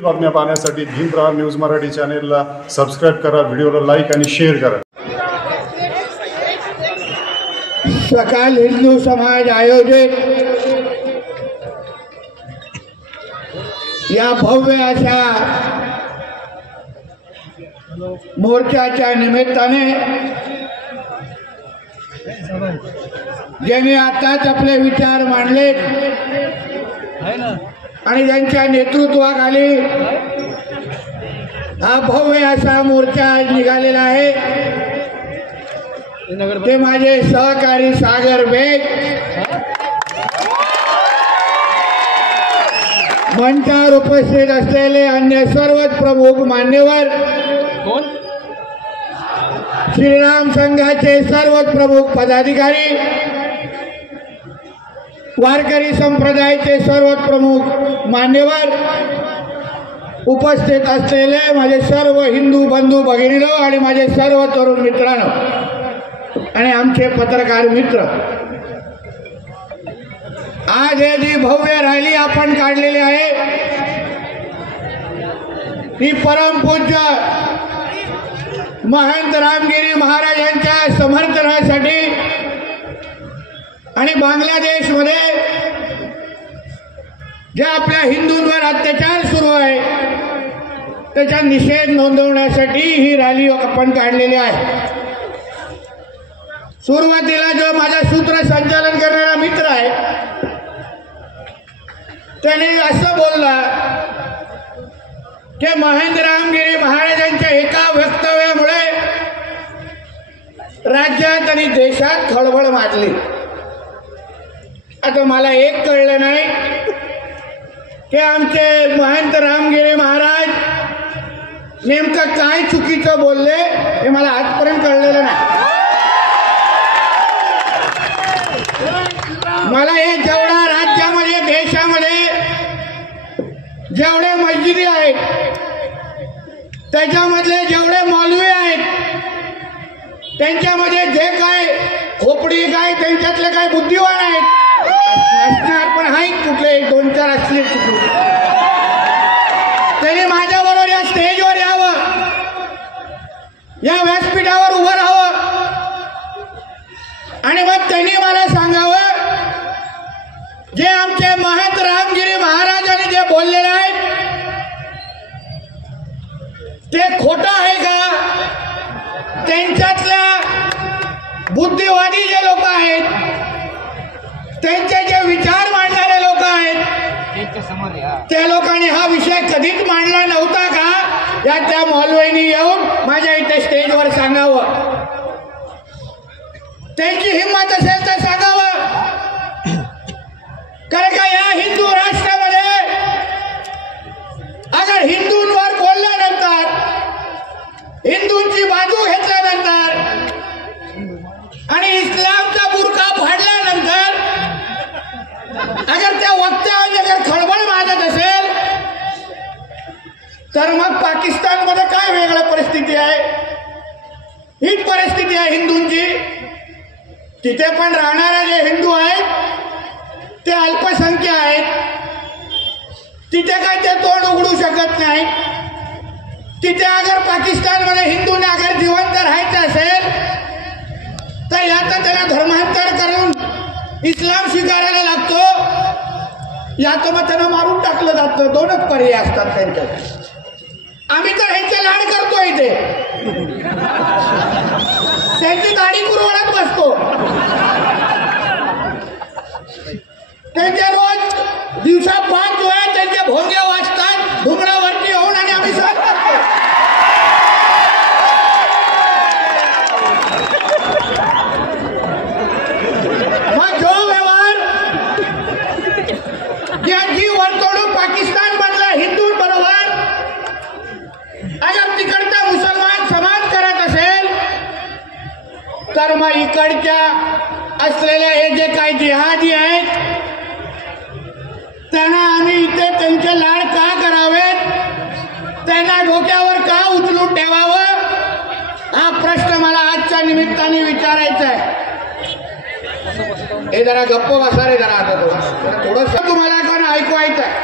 बातम्या पाहण्यासाठी भीम प्रहार न्यूज मराठी चॅनेलला सबस्क्राइब करा, व्हिडिओला लाईक आणि शेअर करा। सकाल हिंदू समाज आयोजित या भव्य अशा मोर्चाच्या निमित्ताने ज्यांनी आताच आपले विचार मांडले आणि त्यांच्या नेतृत्वाखाली हा भव्य असा मोर्चा आज निघालेला आहे ते माझे सहकारी सागर बेग, मंचावर उपस्थित असलेले अन्य सर्वच प्रमुख मान्यवर, श्रीराम संघाचे सर्वच प्रमुख पदाधिकारी, वारकरी संप्रदायाचे सर्वच प्रमुख मान्यवर, उपस्थित असलेले माझे सर्व हिंदू बंधू भगिनींनो आणि माझे सर्व तरुण मित्रांनो आणि आमचे पत्रकार मित्र, आज ही जी भव्य रॅली आपण काढलेली आहे ही परमपूज्य महंत रामगिरी महाराजांच्या समर्थनासाठी आणि बांगलादेशमध्ये ज्या आपल्या हिंदूंवर अत्याचार सुरू आहे त्याचा निषेध नोंदवण्यासाठी ही रॅली आपण काढलेली आहे। सुरुवातीला जो माझा सूत्रसंचालन करणारा मित्र आहे त्याने असं बोलला की महंत रामगिरी महाराजांच्या एका वक्तव्यामुळे राज्यात आणि देशात खळबळ माजली। आता मला एक कळलं नाही की आमचे महंत रामगिरी महाराज नेमकं काय चुकीचं बोलले हे मला आजपर्यंत कळलेलं नाही। मला हे जेवढा राज्यामध्ये देशामध्ये जेवढे मस्जिदी आहेत त्याच्यामधले जेवढे मौलवी आहेत त्यांच्यामध्ये जे काय खोपडी काय त्यांच्यातले काय बुद्धिवान आहेत असणार पण आहेत कुठले दोन चार असले चुकून त्यांनी माझ्याबरोबर या स्टेजवर यावं, या व्यासपीठावर उभं राहावं आणि मग त्यांनी मला सांगावं जे आमचे महंत रामगिरी महाराजांनी जे बोललेले आहेत ते खोटं आहे का, त्यांच्यातल्या बुद्धिवादी जे लोक आहेत त्यांचे जे विचार मांडणारे लोक आहेत त्या लोकांनी हा विषय कधीच मांडला नव्हता का या त्या मौलवींनी येऊन माझ्या इथे स्टेजवर सांगावं। त्यांची हिंमत असेल तर सांगावं, कारण का या हिंदू राष्ट्रामध्ये अगर हिंदूंवर बोलल्यानंतर, हिंदूंची बाजू घेतल्यानंतर आणि इस्लामचा बुरखा फाडल्यानंतर अगर त्या वक्त्यावर अगर खळबळ माजत असेल तर मग पाकिस्तानमध्ये काय वेगळी परिस्थिती आहे? हीच परिस्थिती आहे हिंदूंची। तिथे पण राहणारे जे हिंदू आहेत ते अल्पसंख्य आहेत, तिथे काय ते तोंड उघडू शकत नाही। तिथे अगर पाकिस्तानमध्ये हिंदूंना अगर जिवंत राहायचं असेल तर यात त्याला धर्मांतर करून इस्लाम स्वीकारायला लागतो, या तर मग त्यांना मारून टाकलं जातं। दोनच पर्याय असतात त्यांच्यात। आम्ही तर ह्यांचे लाड करतो, इथे त्यांची दाढी पुरवण्यात बसतो, त्यांचे रोज दिवसा 5 वेळा त्यांचे भोंगे वाजतात धुमडावरती होऊन आणि आम्ही सहन करतो। मग जो व्यवहार जी वर्तवणूक पाकिस्तान मधल्या हिंदूंबरोबर अगर तिकडचा मुसलमान समाज करत असेल तर मग इकडच्या असलेले हे जे काही जिहादी आहेत त्यांना आम्ही इथे त्यांचे लाड का करावेत, त्यांना डोक्यावर का उचलून ठेवावं, हा प्रश्न मला आजच्या निमित्ताने विचारायचा आहे। हे जरा गप्प बसा रे, जरा आता थोडंसं तुम्हाला कोण ऐकवायचं आहे।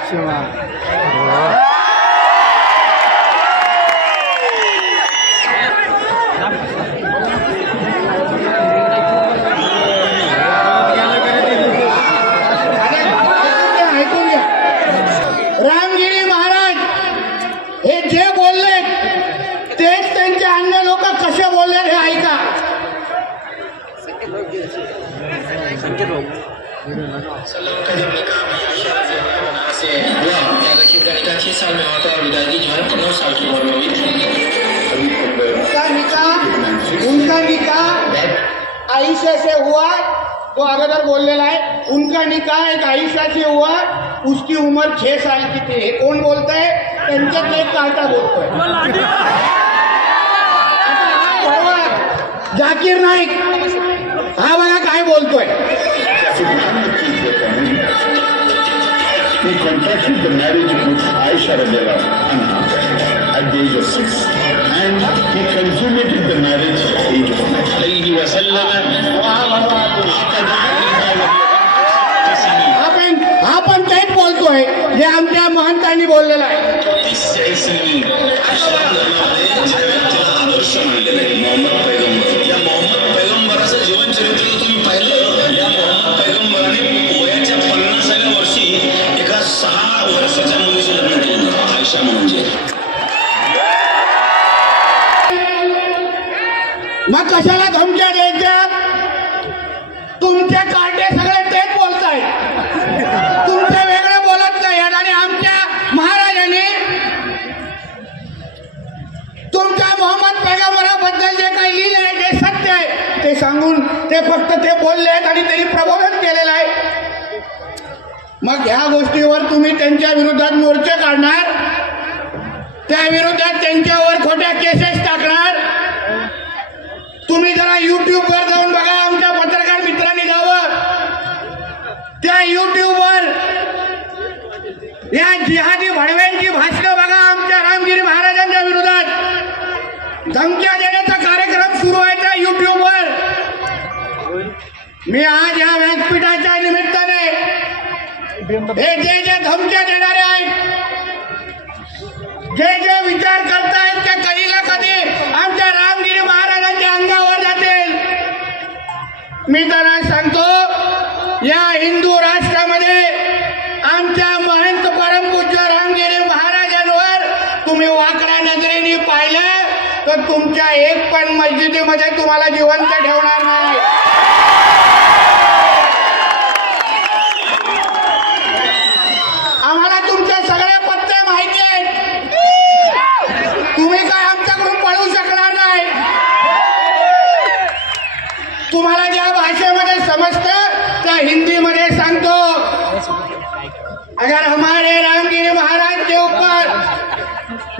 साल में हुआ था और विदाई जो है 9 साल की उम्र में हुई थी। उनका निकाह आयशा से हुआ, तो अगोदर बोललेला आहे। उनका निकाह एक आयशा से हुआ, उसकी उम्र 6 साल की थी। हे कोण बोलतंय? त्यांच्यातला एक कार्टा बोलतोय। जाकीर नाईक हा बघा काय बोलतोय। He contracted the marriage with Aisha radiallahu anha at the age of 6, and he consummated the marriage at the age of 9. हा पण तेच बोलतोय जे आमच्या महंतांनी बोललेलं आहे। आदर्श मानलेला आहे मोहम्मद पैगंबर। या मोहम्मद पैगंबराचं जीवन चरित्र तुम्ही पाहिलं, या मोहम्मद पैगंबराने वयाच्या 50व्या वर्षी एका 6 वर्षाच्या मुलीचं लग्न केलं, आयशा म्हणजे। मग कशाला धमक्या द्यायच्या? तुमचे काटे सगळे तेच बोलतायत, तुमचे वेगळे बोलत नाही। आणि आमच्या महाराजांनी तुमच्या मोहम्मद पैगंबराबद्दल जे काही लिहिलं आहे ते सत्य आहे ते सांगून ते फक्त ते बोलले आहेत आणि त्यांनी प्रबोधन केलेलं आहे। मग ह्या गोष्टीवर तुम्ही त्यांच्या विरोधात मोर्चे काढणार, त्या विरोधात त्यांच्यावर खोट्या केसेस टाकणार। तुम्ही जरा युट्यूबवर जाऊन बघा, आमच्या पत्रकार मित्रांनी जावं, त्या युट्यूबवर या जिहादी भडव्यांची भाषणं बघा। आमच्या रामगिरी महाराजांच्या विरोधात धमक्या देण्याचा कार्यक्रम सुरू आहे त्या युट्यूबवर। मी आज या व्यासपीठाच्या निमित्ताने हे जे धमक्या देणारे आहेत, जे विचार करतायत ते कधी ना कधी आमच्या रामगिरी महाराजांच्या अंगावर जातील। मी त्यांना सांगतो, या हिंदू राष्ट्रामध्ये आमच्या महंत परमपूज्य रामगिरी महाराजांवर तुम्ही वाकड्या नजरेने पाहिलं तर तुमच्या एक पण मस्जिदीमध्ये तुम्हाला जिवंत ठेवणार नाही। आम्हाला तुमचे सगळे पत्ते माहिती आहेत, तुम्ही काय आमच्याकडून पळू शकणार नाही। तुम्हाला ज्या भाषेमध्ये समजतं त्या हिंदीमध्ये सांगतो। अगर हमारे रामगिरी महाराज के ऊपर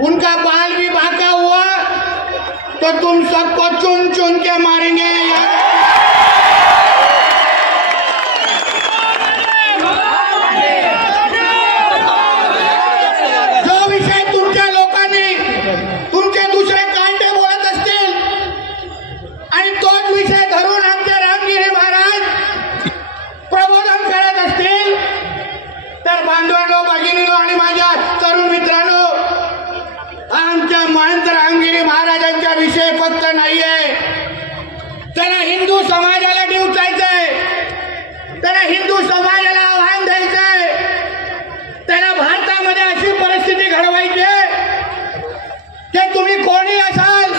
उनका बाल भी बांका हुआ तो तुम सबको चुन चुन के मारेंगे। जो विषय तुमच्या लोकांनी तुमचे दुसरे कांटे बोलत असतील आणि तोच विषय धरून आमचे रामगिरी महाराज प्रबोधन करत असतील तर बांधवांनो, भगिनींनो आणि माझ्या तरुण मित्रांनो, आमच्या महंत रामगिरी महाराजांचा विषय फक्त नाहीये। त्यांना हिंदू समाजाला डिवचायचंय, त्यांना हिंदू समाजाला आव्हान द्यायचंय, त्यांना भारतामध्ये अशी परिस्थिती घडवायची की तुम्ही कोणी असाल,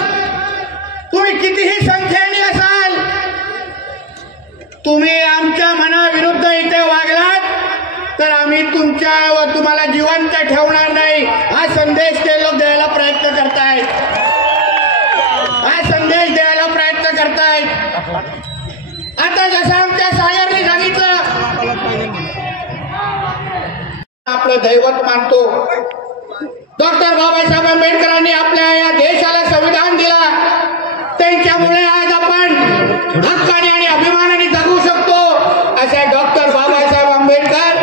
तुम्ही कितीही संख्येने असाल, तुम्ही आमच्या मनाविरुद्ध इथे वागलात तर आम्ही तुमच्या व तुम्हाला जिवंत ठेवणार नाही। हा संदेश ते लोक द्यायला प्रयत्न करतायत, हा संदेश द्यायला प्रयत्न करतायत। आता जसं आमच्या सागरने सांगितलं, आपलं दैवत मानतो। डॉक्टर बाबासाहेब आंबेडकरांनी आपल्या या देशाला संविधान दिला, त्यांच्यामुळे आज आपण हक्काने आणि अभिमानाने जगू शकतो। असे डॉक्टर बाबासाहेब आंबेडकर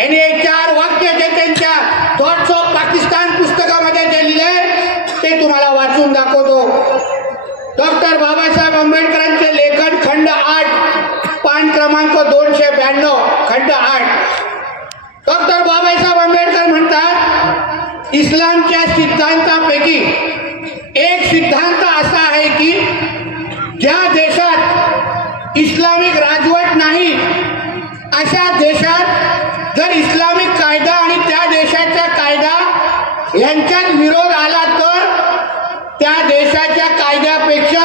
यांनी 4 वाक्य जे त्यांच्या थॉट्स ऑफ पाकिस्तान पुस्तकामध्ये जे लिहिले ते तुम्हाला वाचून दाखवतो। डॉक्टर बाबासाहेब आंबेडकरांचे लेखन खंड 8 पान क्रमांक 292 खंड 8। डॉक्टर बाबासाहेब आंबेडकर म्हणतात, इस्लामच्या सिद्धांतापैकी एक सिद्धांत असा आहे की ज्या देशात इस्लामिक राजवट नाही अशा देशात जर इस्लामिक कायदा आणि त्या देशाचा कायदा यांच्यात विरोध आला तर त्या देशाच्या कायद्यापेक्षा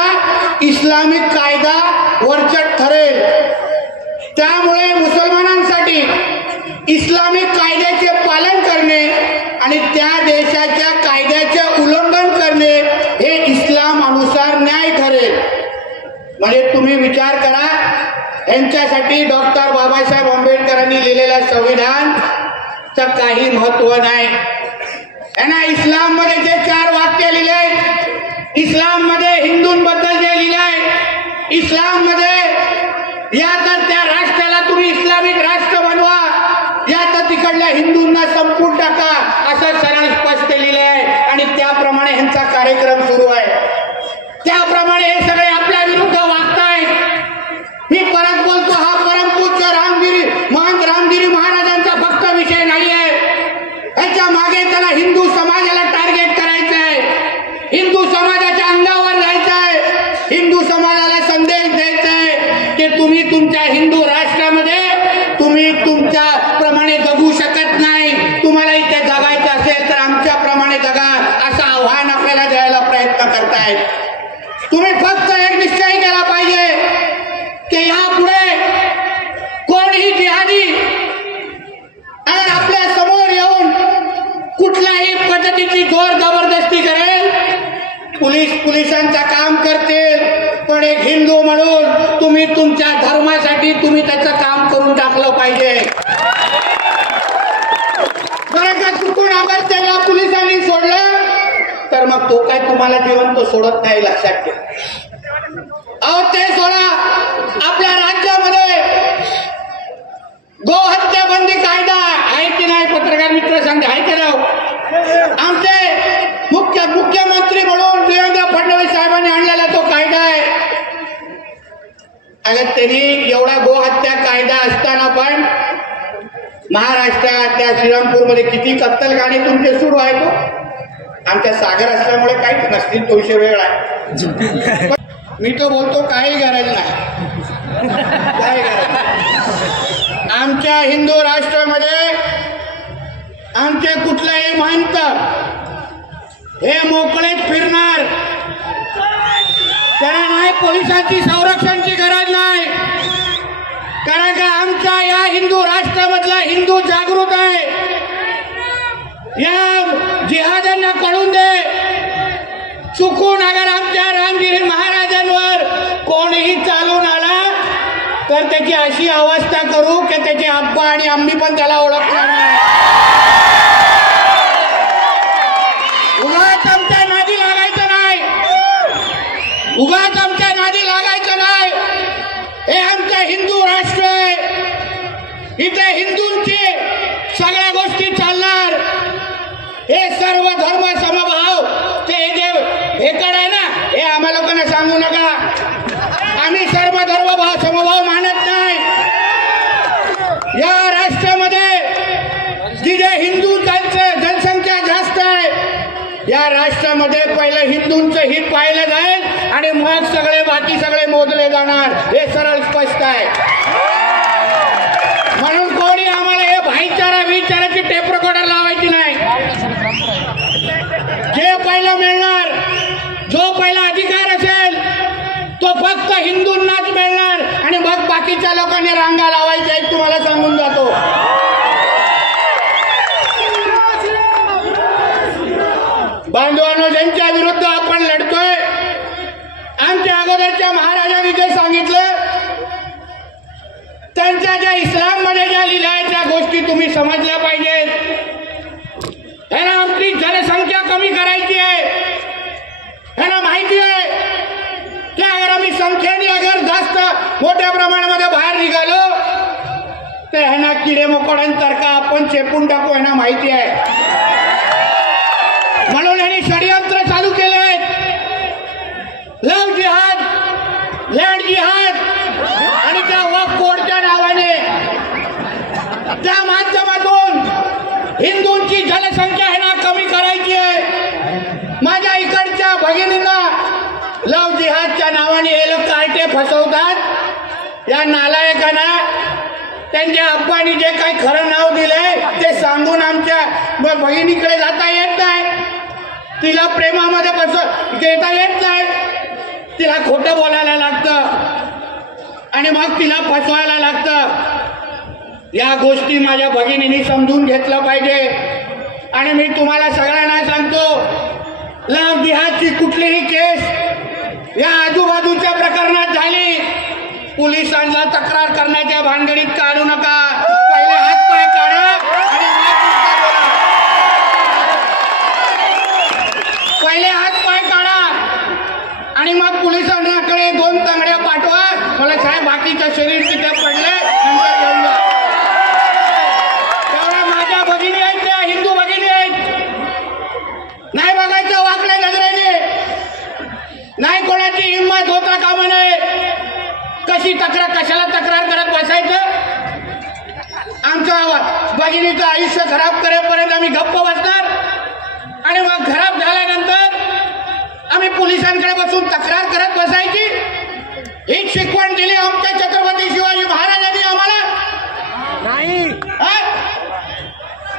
इस्लामिक कायदा वरचढ ठरेल। आणि त्या देशाच्या कायद्याचे उल्लंघन करणे हे इस्लाम अनुसार न्याय ठरेल. म्हणजे तुम्ही विचार करा, यांच्यासाठी डॉक्टर बाबासाहेब आंबेडकरांनी लिहिलेलं संविधान चं काही महत्व नाही. यांना इस्लाम मध्ये जे 4 वाक्य लिहिले, इस्लाम मध्ये हिंदूंबद्दल जे लिहिलंय, इस्लाम मध्ये या तर त्या राष्ट्राला तुम्ही इस्लामिक राष्ट्र बनवा, या तर तिकडल्या हिंदूंना संपून टाका, असं सरळ स्पष्ट लिहिलंय. आणि त्याप्रमाणे ह्यांचा कार्यक्रम सुरू आहे. त्याप्रमाणे हे सगळे आपल्या विरुद्ध वागतायत. मी परत बोलतो, हा परमपूज्य महंत रामगिरी महाराजांचा फक्त विषय नाहीये. ह्याच्या मागे त्याला हिंदू समाजाला टार्गेट करायचं आहे, हिंदू समाजाच्या अंगावर जायचं आहे, हिंदू समाजाला संदेश द्यायचा आहे की तुम्ही तुमच्या हिंदू राष्ट्रामध्ये तुम्ही तुमच्या प्रमाणे जगू शकत नाही. तुम्हाला इथे जगायचं असेल तर आमच्या प्रमाणे जगा, असं आव्हान आपल्याला द्यायला प्रयत्न करतायत. तुम्ही फक्त एक निश्चय केला पाहिजे की यापुढे कोणीही जिहादी अगर आपल्या समोर येऊन कुठल्याही पद्धतीची जोर जबरदस्ती करेल, पोलिसांचं काम करतील, पण एक हिंदू म्हणून तुम्ही तुमच्या धर्मासाठी तुम्ही त्याचं काम करून टाकलं पाहिजे. बरं का चुकून अगर त्याला पोलिसांनी सोडलं तर मग तो काय तुम्हाला जिवंत सोडत नाही, लक्षात घ्या. अहो ते सोडा, आपल्या राज्यामध्ये गोहत्या बंदी कायदा आहे की नाही? पत्रकार मित्र सांगते आहे की नाही? आमचे मुख्यमंत्री म्हणून देवेंद्र फडणवीस साहेबांनी आणलेला तो कायदा आहे. अगर त्यांनी एवढा गोहत्या कायदा असताना पण महाराष्ट्रात त्या श्रीरामपूरमध्ये किती कत्तलखाने तुमचे सुरू आहेत. आमच्या सागर असल्यामुळे काहीच नसतील, तो विषय वेगळा आहे. मी तो बोलतो काही गरज नाही, काही गरज नाही. आमच्या हिंदू राष्ट्रामध्ये आमचे कुठलाही महंत हे मोकळेच फिरणार, त्यांना नाही पोलिसांची संरक्षणाची गरज नाही. कारण का आमच्या या हिंदू राष्ट्रामधला हिंदू जागृत आहे. या जिहाद्यांना कळून दे, चुकून अगर आमच्या रामगिरी महाराजांवर कोणीही चालून आला तर त्याची अशी अवस्था करू की त्याचे आब्बा आणि आम्ही पण त्याला ओळखणार नाही. उगाच आमच्या नादी लागायचं नाही, उगाच आमच्या नादी लागायचं नाही. हे आमचं हिंदू राष्ट्र आहे, इथे हिंदूंची सगळ्या गोष्टी चालणार. हे सर्व धर्म समभाव ते जे भेकड आहे ना, हे आम्हा लोकांना सांगू नका. आम्ही सर्व धर्म समभाव मानत नाही. या राष्ट्रामध्ये जिथे हिंदूंची जनसंख्या जास्त आहे, या राष्ट्रामध्ये पहिलं हिंदूंचं हित पाहिलं जाईल आणि मग बाकी सगळे मोजले जाणार. हे सरळ स्पष्ट आहे. म्हणून कोणी आम्हाला हे भाईचाराची टेप रेकॉर्डर लावायची नाही. जे पहिलं मिळणार, जो पहिला अधिकार असेल तो फक्त हिंदूंनाच मिळणार आणि मग बाकीच्या लोकांनी रांगा लावायच्या आहेत, तुम्हाला सांगून जातो. बांधवांनो, ज्यांच्या विरुद्ध आपण लढतोय, आमच्या अगोदरच्या महाराजांनी जे सांगितलं, त्यांच्या ज्या इस्लाममध्ये ज्या लिहिल्या आहेत त्या गोष्टी तुम्ही समजल्या पाहिजेत. ह्यांना आपली जनसंख्या कमी करायची आहे. ह्यांना माहिती आहे की अगर आम्ही संख्येने अगर जास्त मोठ्या प्रमाणामध्ये बाहेर निघालो तर ह्यांना किडे मकोड्यांसारखा आपण चेपून टाकू, ह्यांना माहिती आहे. म्हणून यांनी षडयंत्र चालू केले आहेत. लव्ह जिहाद, लँड जिहाद आणि त्या वक्फ बोर्डच्या नावाने त्या माध्यमातून हिंदूंची जनसंख्या ह्यांना कमी करायची आहे. माझ्या इकडच्या भगिनींना लव्ह जिहादच्या नावाने हे लोक कार्टे फसवतात. या नालायकांना त्यांच्या अब्बांनी जे काही खरं नाव दिलंय ते सांगून आमच्या भगिनीकडे जाता येत नाही. तिला प्रेमामध्ये घेता येत नाही. तिला खोटं बोलायला लागतं आणि मग तिला फसवायला लागतं. या गोष्टी माझ्या भगिनींनी समजून घेतलं पाहिजे. आणि मी तुम्हाला सगळ्यांना सांगतो, लव्ह जिहादची कुठलीही केस या आजूबाजूच्या प्रकरणात झाली, पोलिसांना तक्रार करण्याच्या भानगडीत काढू नका. पहिले हात पाय काढा आणि पहिले हात पाय काढा आणि मग पोलिसांकडे 2 तांगड्या पाठवा. मला साहेब बाकीचं शरीर तिथे पडले, नंतर घेऊन जा. तेवढ्या माझ्या भगिनी आहेत, त्या हिंदू भगिनी आहेत. नाही बघायचं वाकड्या नजरेने, नाही कोणाची हिंमत होता कामा नये. कशाला तक्रार करत बसायचं? आमच्या भगिनीचं आयुष्य खराब करेपर्यंत आम्ही गप्प बसणार आणि मग खराब झाल्यानंतर आम्ही पोलिसांकडे बसून तक्रार करत बसायची? ही शिकवण दिली आमच्या छत्रपती शिवाजी महाराजांनी आम्हाला नाही.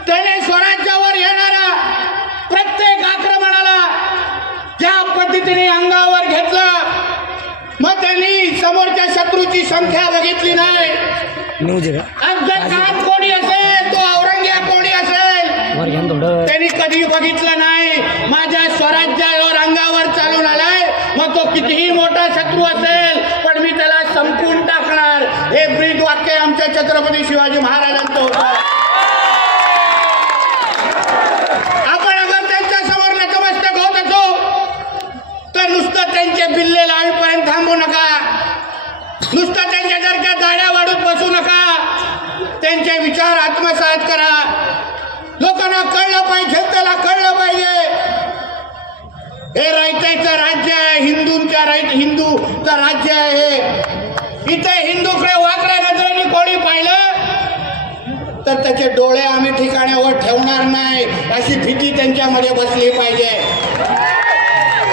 त्याने स्वराज्यावर येणारा प्रत्येक आक्रमणाला ज्या पद्धतीने अंगावर घेतलं, मग त्यांनी समोरच्या शत्रूची संख्या बघितली नाही. अफजल खान कोणी असेल, तो औरंगजेब कोणी असेल, त्यांनी कधी बघितलं नाही. माझ्या स्वराज्यावर अंगावर चालून आलाय, मग तो कितीही मोठा शत्रू असेल पण मी त्याला संपून टाकणार. हे ब्रीद वाक्य आमच्या छत्रपती शिवाजी महाराजांचं होतं. आपण अगर त्यांच्या समोर नतमस्तक होत असो तर नुसतं त्यांचे बिल्ले लावेपर्यंत थांबू नका, नुसतं त्यांच्यासारख्या दाड्या वाढून बसू नका. त्यांचे विचार आत्मसात करा. लोकांना कळलं पाहिजे, त्याला कळलं पाहिजे हे रायताचं राज्य आहे, हिंदूचं राज्य आहे. इथे हिंदूकडे वाकड्या नजरेने कोणी पाहिलं तर त्याचे डोळे आम्ही ठिकाणावर ठेवणार नाही, अशी भीती त्यांच्यामध्ये बसली पाहिजे.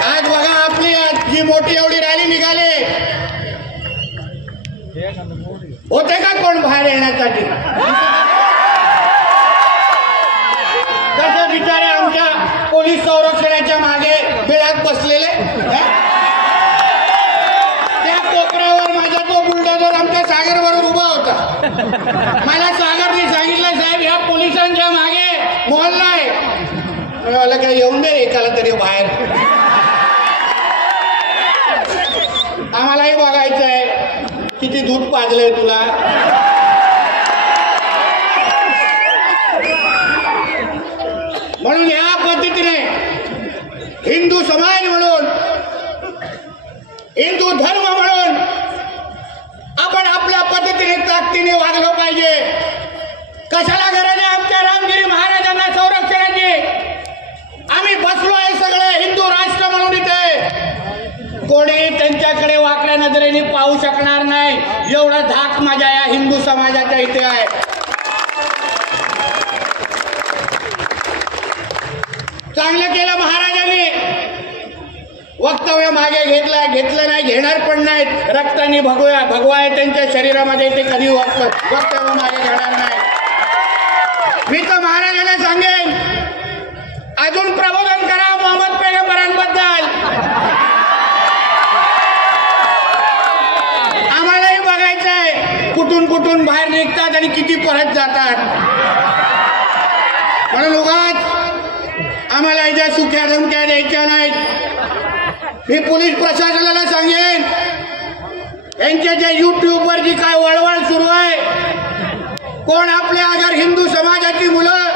आज बघा आपली जी मोठी एवढी रॅली निघाली, होते का कोण बाहेर येण्यासाठी? कसं बिचारे आमच्या पोलीस संरक्षणाच्या मागे बिळात बसलेले. त्या कोपऱ्यावर माझा तो बुलडोझर आमच्या सागरबरोबर उभा होता. मला सागरने सांगितलं, साहेब या पोलिसांच्या मागे मोहल्ला आहे. मला काय येऊन दे एकाला तरी बाहेर, आम्हालाही बघायचं आहे किती दूध पाजलंय तुला. म्हणून या पद्धतीने हिंदू समाज म्हणून, हिंदू धर्म म्हणून आपण आपल्या पद्धतीने ताकदीने वागलं पाहिजे. कशाला गरज आहे आमच्या रामगिरी महाराजांना संरक्षणाची? आम्ही बसलोय सगळे हिंदू राष्ट्र म्हणून इथे, कोणी त्यांच्याकडे वाकड्या नजरेने पाहू शकणार नाही. एवढा धाक माझ्या या हिंदू समाजाच्या इथे आहे. चांगलं केलं महाराजांनी, वक्तव्य मागे घेतलं नाही, घेणार पण नाहीत. रक्ताने भगवाय त्यांच्या शरीरामध्ये, ते कधी वक्तव्य मागे घेणार नाही. मी तर महाराजांना सांगेन, अजून प्रबोधन करा मोहम्मद पैगंबरांबद्दल. आम्हालाही बघायचंय कुठून बाहेर निघतात आणि किती परत जातात. म्हणून उगाच आम्हाला याच्या सुख्या धमक्या द्यायच्या नाहीत. मी पोलीस प्रशासनाला सांगेन, यांच्या ज्या युट्यूबवर जी काय वळवळ सुरू आहे, कोण आपल्या अगर हिंदू समाजाची मुलं,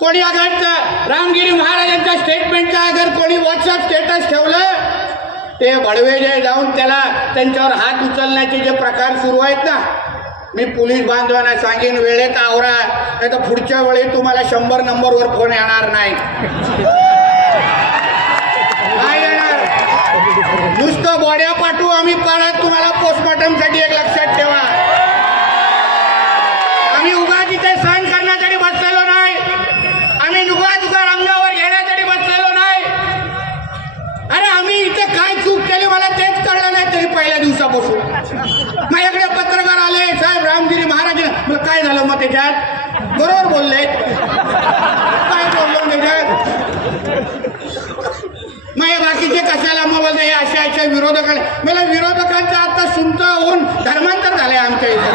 कोणी अगर रामगिरी महाराजांच्या स्टेटमेंटचा अगर कोणी व्हॉट्सअप स्टेटस ठेवलं, ते बडवे जे जाऊन त्याला त्यांच्यावर हात उचलण्याचे जे प्रकार सुरू आहेत ना, मी पोलीस बांधवांना सांगेन, वेळेत आवरा, नाही तर पुढच्या वेळी तुम्हाला 100 नंबरवर फोन येणार नाही. काय येणार? नुसतं बॉड्या पाठवू आम्ही, परत तुम्हाला पोस्टमॉर्टमसाठी एक लक्षात ठेवा. आम्ही उगाच इथे सहन करण्यासाठी बसलेलो नाही, आम्ही उगाच अंगावर घेण्यासाठी बसलेलो नाही. अरे आम्ही इथे काय चूक केली मला तेच कळलं नाही तरी पहिल्या दिवसापासून. माझ्याकडे पत्रकार आले, साहेब रामगिरी महाराज, मला काय झालं मग त्याच्यात? बरोबर बोलले, काय बोललो त्याच्यात? मग बाकीचे कशाला मग बोलते अशा विरोधकांना? मला विरोधकांचं आता सुमचं होऊन धर्मांतर झालंय आमच्या इथे.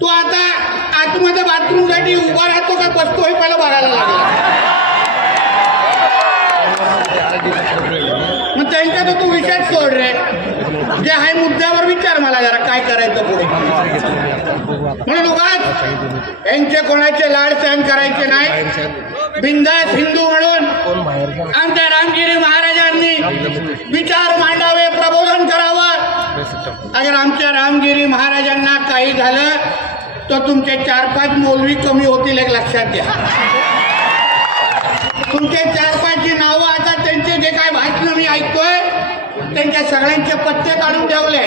तो आता मध्ये बाथरूमसाठी उभा राहतो का बसतो हे पहिला बघायला लागला. मग त्यांचा तर तू विषयच सोड रे. जे आहे मुद्द्यावर विचार मला जरा काय करायचं पुढे. म्हणून उगाच यांचे कोणाचे लाड सहन करायचे नाही. बिंदास हिंदू म्हणून आमच्या रामगिरी महाराजांनी विचार मांडावे, प्रबोधन करावं. अगर आमच्या रामगिरी महाराजांना काही झालं तर तुमचे 4-5 मौलवी कमी होतील, एक लक्षात घ्या. तुमचे 4-5 नावं आता त्यांचे जे काय भाषण मी ऐकतोय त्यांच्या सगळ्यांचे पत्ते काढून ठेवले.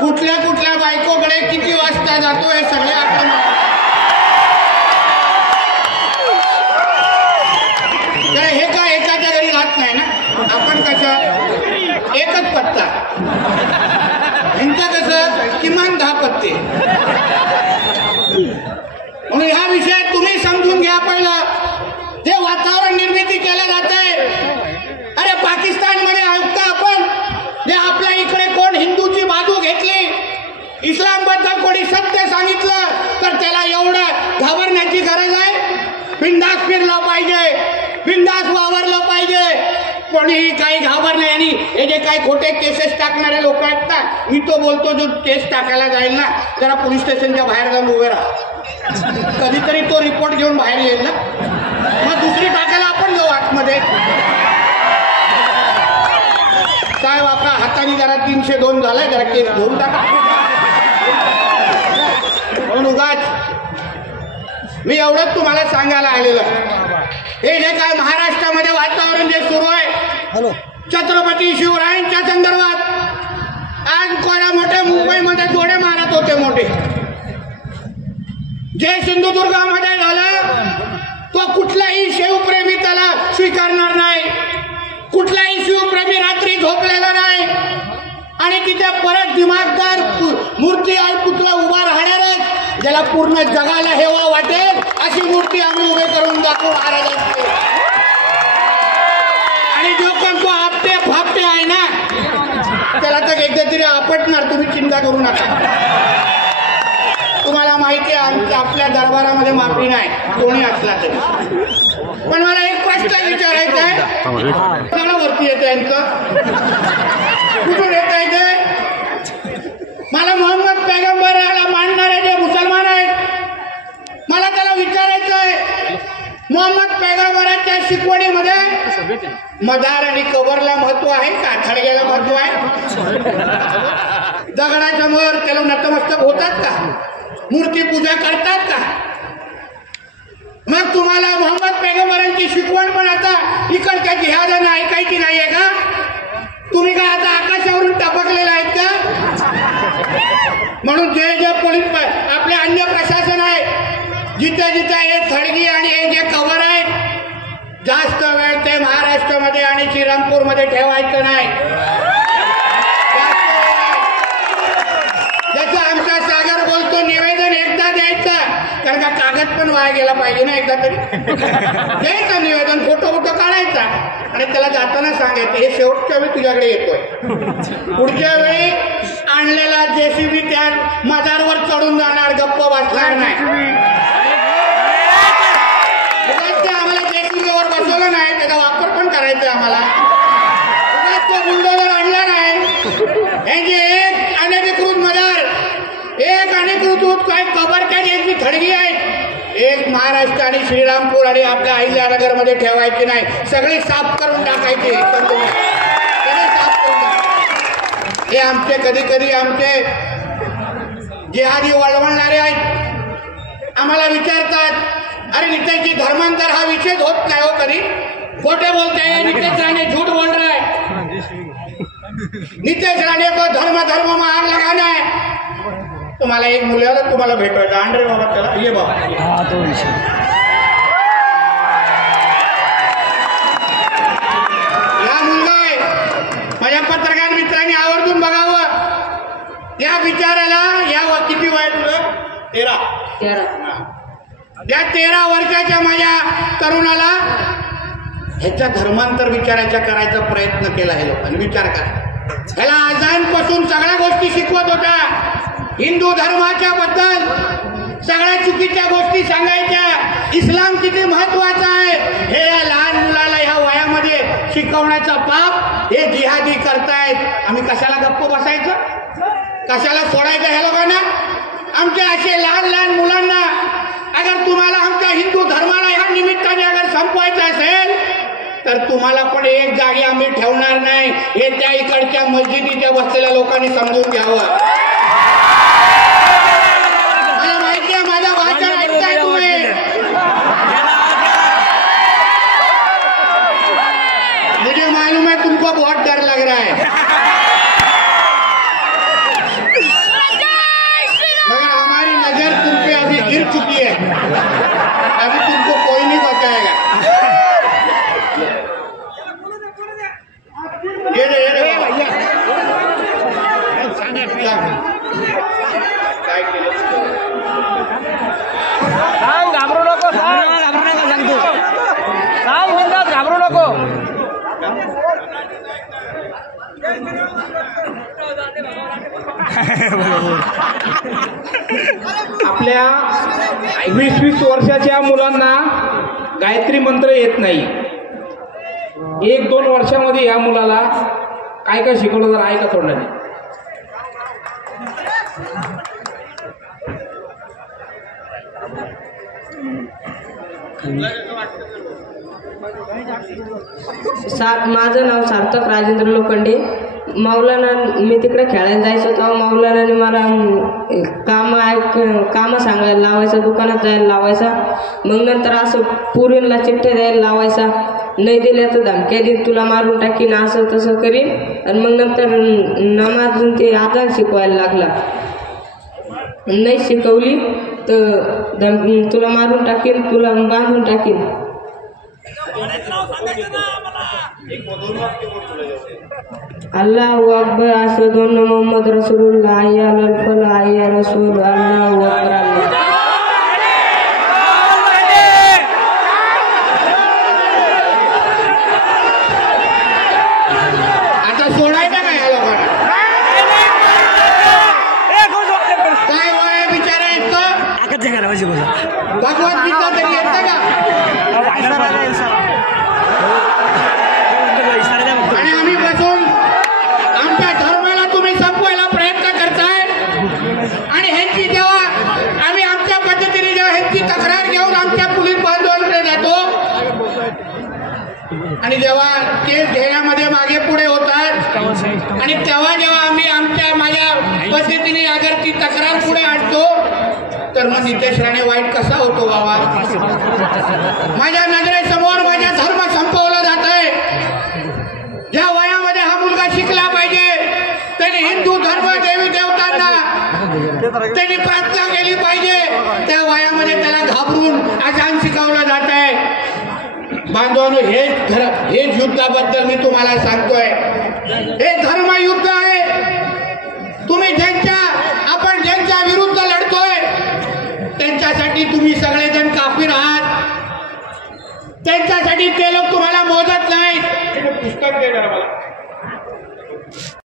कुठल्या कुठल्या बायकोकडे किती वाजता जातो हे सगळे आपण. हे काय एकाच्या घरी राहत नाही ना आपण. कसं एकच पत्ता, ह्यांचं कसं किमान 10 पत्ते. म्हणून ह्या विषयात तुम्ही समजून घ्या. पहिलं जे वातावरण निर्मिती केलं जात आहे. अरे पाकिस्तानमध्ये ऐकता आपण, जे आपल्या इकडे कोण हिंदूची बाजू घेतली, इस्लामबद्दल कोणी सत्य सांगितलं तर त्याला एवढं घाबरण्याची गरज आहे. बिंदास फिरलं पाहिजे, बिंदास वावरलं पाहिजे. कोणीही काही घाबर नाही. आणि हे जे काही खोटे केसेस टाकणारे लोक आहेत ना, मी तो बोलतो जो केस टाकायला जाईल ना जरा पोलीस स्टेशनच्या बाहेर जाऊन उभे राहा. कधीतरी तो रिपोर्ट घेऊन बाहेर येईल ना, मग दुसरी टाकायला आपण जाऊ आतमध्ये. काय बापा हाताने जरा 302 झालाय, जरा केस घेऊन टाका. म्हणून उगाच मी एवढंच तुम्हाला सांगायला आलेलं. हे जे काय महाराष्ट्रामध्ये वातावरण जे सुरू आहे छत्रपती शिवरायांच्या संदर्भात, आज कोणा मोठे मुंबईमध्ये जोडे मारत होते मोठे. जे सिंधुदुर्गामध्ये झालं तो कुठलाही शिवप्रेमी त्याला स्वीकारणार नाही. कुठलाही शिवप्रेमी रात्री झोपलेला नाही. आणि तिथे परत दिमागदार मूर्ती आणि पुतळा उभा राहणारच, ज्याला पूर्ण जगाला हेवा वाटेल अशी मूर्ती आम्ही उभे करून दाखवू महाराजांची. आणि जो कोण तो आपटे फापटे आहे ना त्याला तर एकदा तरी आपटणार. तुम्ही चिंता करू नका. तुम्हाला माहिती आहे आपल्या दरबारामध्ये माफी नाही कोणी असला तरी. पण मला एक प्रश्न विचारायचा आहे. मला वरती येतं यांचं कुठून येत आहे ते? मला मोहम्मद पैगंबराला मानणारे जे मुसलमान आहेत मला त्याला विचारायचं आहे, मोहम्मद पैगंबराच्या शिकवणीमध्ये मदार आणि कबरला महत्व आहे का? थडग्याला महत्व आहे? दगडासमोर त्याला नतमस्तक होतात का? मूर्ती पूजा करतात का? मग तुम्हाला मोहम्मद पैगंबरांची शिकवण पण आता इकडच्या जिहादानं ऐकायची नाहीये का? तुम्ही काय आता आकाशावरून टपकलेला आहेत का? म्हणून जे जे पोलीस आपले अन्य प्रशासन आहे जिथे जिथे हे थडगी आणि हे जे कवर आहे जास्त वेळ ते महाराष्ट्रामध्ये आणि श्रीरामपूरमध्ये ठेवायचं नाही. जसं आमचा सागर बोलतो निवेदन एकदा द्यायचं, कारण का कागद पण वाया गेला पाहिजे ना एकदा तरी. द्यायचं निवेदन, फोटो काढायचा आणि त्याला जाताना सांगायचं हे शेवटच्या वेळी तुझ्याकडे येतोय. पुढच्या वेळी आणलेला जेसीबी त्या मदारवर चढून जाणार, गप्प बसणार नाही. आम्हाला जेसीबीवर बसवलं नाही, त्याचा वापर पण करायचा आम्हाला. बुलडोजर आणला नाही. यांची एक अनधिकृत मदार, एक अनधिकृत काय कबरच्या ज्यांची थडगी आहे एक महाराष्ट्र आणि श्रीरामपूर आणि आपल्या अहिल्यानगर मध्ये ठेवायची नाही. सगळी साफ करून टाकायची. हे आमचे कधी कधी आमचे जिहादी वळवणारे आहेत आम्हाला विचारतात, अरे नितेश धर्मांतर हा विषय होत नाही हो कधी? खोटे बोलते हैं, नितेश राणे झूठ बोल रहा है. नितेश राणे को धर्म में आग लगाना है. तुम्हाला एक मुलाला तुम्हाला भेटायचं आणरे बाबा, त्याला ये बाबा. या मुलगा आहे माझ्या पत्रकार मित्रांनी आवर्जून बघावं. या बिचाराला या किती वय तुझं? 13. या 13 वर्षाच्या माझ्या तरुणाला ह्याचा धर्मांतर विचारायचा करायचा प्रयत्न केला आहे लोकांनी. विचार करा. ह्याला आजानपासून सगळ्या गोष्टी शिकवत होता. हिंदू धर्माच्या बद्दल सगळ्या चुकीच्या गोष्टी सांगायच्या. इस्लाम किती महत्वाचा आहे हे या लहान मुलाला ह्या वयामध्ये शिकवण्याचा पाप हे जिहादी करतायत. आम्ही कशाला गप्प बसायचं, कशाला सोडायचं ह्या लोकांना? आमच्या असे लहान लहान मुलांना अगर तुम्हाला आमच्या हिंदू धर्माला ह्या निमित्ताने अगर संपवायचं असेल तर तुम्हाला पण एक जागी आम्ही ठेवणार नाही हे त्या इकडच्या मस्जिदीच्या बसलेल्या लोकांनी समजून घ्यावं. मला माहिती आहे माझं भाषण ऐकताय तुम्ही. मुझे मालूम है तुमको बहुत डर लग रहा है मगर हमारी नजर तुम पे अभी गिर चुकी है. अभी तुमको कोई नहीं बताएगा. ये रे सांग, घाबरू नको, सांगतो सांग, बिंदास घाबरू नको. आपल्या 20-20 वर्षाच्या मुलांना गायत्री मंत्र येत नाही. 1-2 वर्षामध्ये या मुलाला काय काय शिकवलं तर ऐका तोंडाने. माझं नाव सार्थक राजेंद्र लोखंडे. मौलाना मी तिकडे खेळायला जायचो तेव्हा मौलानाने मला कामं सांगायला लावायचं, दुकानात जायला लावायचा. मग नंतर असं पुरीला चिठ्ठ्या द्यायला लावायचा. नाही दिल्या तर धमक्या देईन, तुला मारून टाकीन, असं तसं करीन. आणि मग नंतर नमाज ते आजान शिकवायला लागला. नाही शिकवली तर तुला मारून टाकीन, तुला बांधून टाकीन. अल्लाहू अकबर, अशहदु मोहम्मद रसूलुल्लाह, हय्या अलल फलाह, हय्या रसूल, अल्लाहू अकबर. आता सोडायचं का या लोकांना? काय वय बिचारा इतकं भगवद्गीता तरी येतं का? आणि आम्ही बसून आमच्या धर्माला तुम्ही संपवायला प्रयत्न करताय. आणि ह्यांची जेव्हा आम्ही आमच्या पद्धतीने जेव्हा ह्यांची तक्रार घेऊन आमच्या पोलीस बांधवांकडे जातो आणि जेव्हा केस घेण्यामध्ये मागे पुढे होतात आणि तेव्हा जेव्हा आम्ही माझ्या पद्धतीने अगर ती तक्रार पुढे आणतो तर मग नितेश राणे वाईट कसा होतो गावात? माझ्या नजरेसमोर माझा धर्म संपवला जात आहे. ज्या वयामध्ये हा मुलगा शिकला पाहिजे त्याने हिंदू धर्म देवी देवतांना त्यांनी प्रार्थना केली पाहिजे, त्या वयामध्ये त्याला घाबरून अजान शिकवलं जात आहे. बांधवांनो, हेच युद्धाबद्दल मी तुम्हाला सांगतोय. हे धर्मयुद्ध आहे. आपण ज्यांच्या विरुद्ध लढतोय त्यांच्यासाठी तुम्ही सगळेजण काफीर आहात. त्यांच्यासाठी ते लोक तुम्हाला मोजत नाहीत. पुस्तक दे जरा मला.